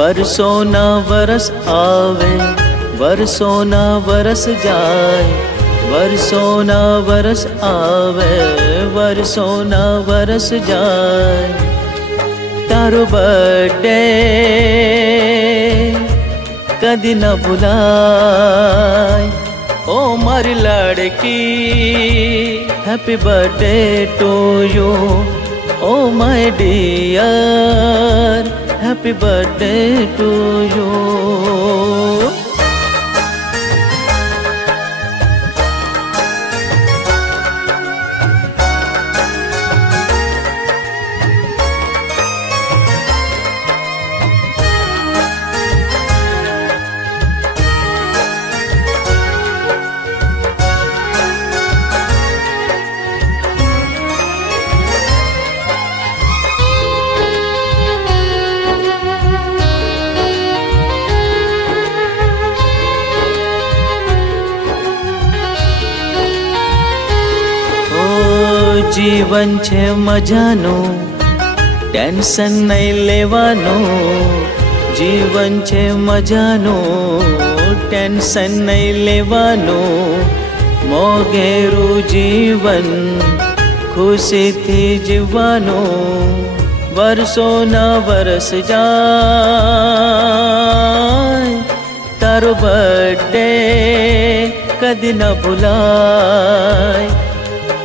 वर्षों ना वरस आवे, वर्षों ना वरस जाए, वर्षों ना वरस आवे, वर्षों ना वरस जाए। तारो बर्थडे कदी न भुलाए, ओ मारी लड़की happy birthday to you, oh my dear happy birthday to you. जीवन छे मजानो, टेंशन नहीं लेवानो, जीवन छे मजानो, टेंशन नहीं लेवानो। मोगेरू जीवन खुशी थी जीवानो, वर्षों ना वरस जाए। तारो बर्थडे कदी न भुलाए,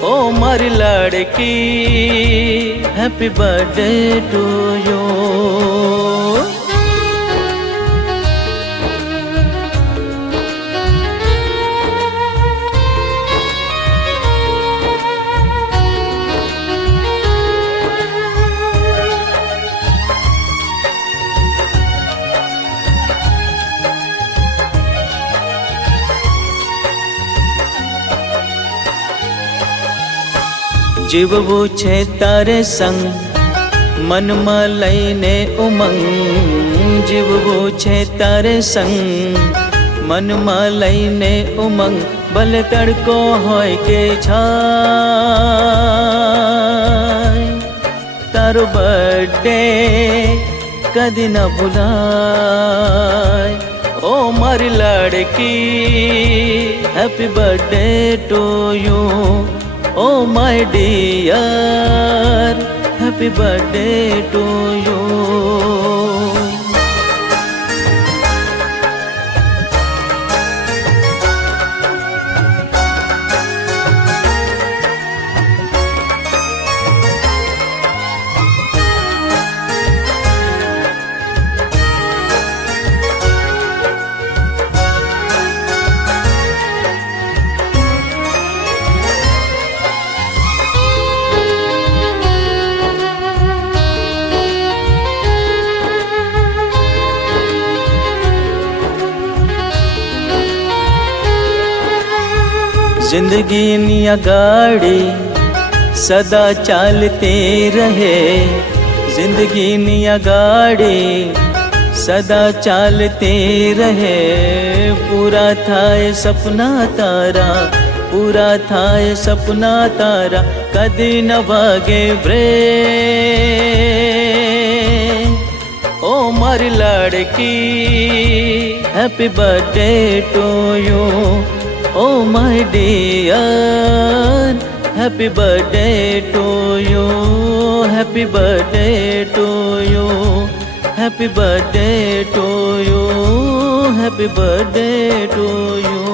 ओ मारी लड़की हैप्पी बर्थडे टू यू। जीववू छे तारे संग, मन में लईने उमंग। जीववू छे तारे संग, मन में लईने उमंग। भले तड़को होय के छाय, तारो बर्थडे कदी न भुलाय, ओ मारी लड़की happy birthday to you, oh my dear happy birthday to you। जिंदगी निया गाड़ी सदा चालते रहे, जिंदगी निया गाड़ी सदा चालते रहे। पूरा थाए सपना तारा, पूरा थाए सपना तारा, कदी न भागे ब्रेक। ओ मारी लड़की happy birthday to you, oh my dear happy birthday to you, happy birthday to you, happy birthday to you, happy birthday to you।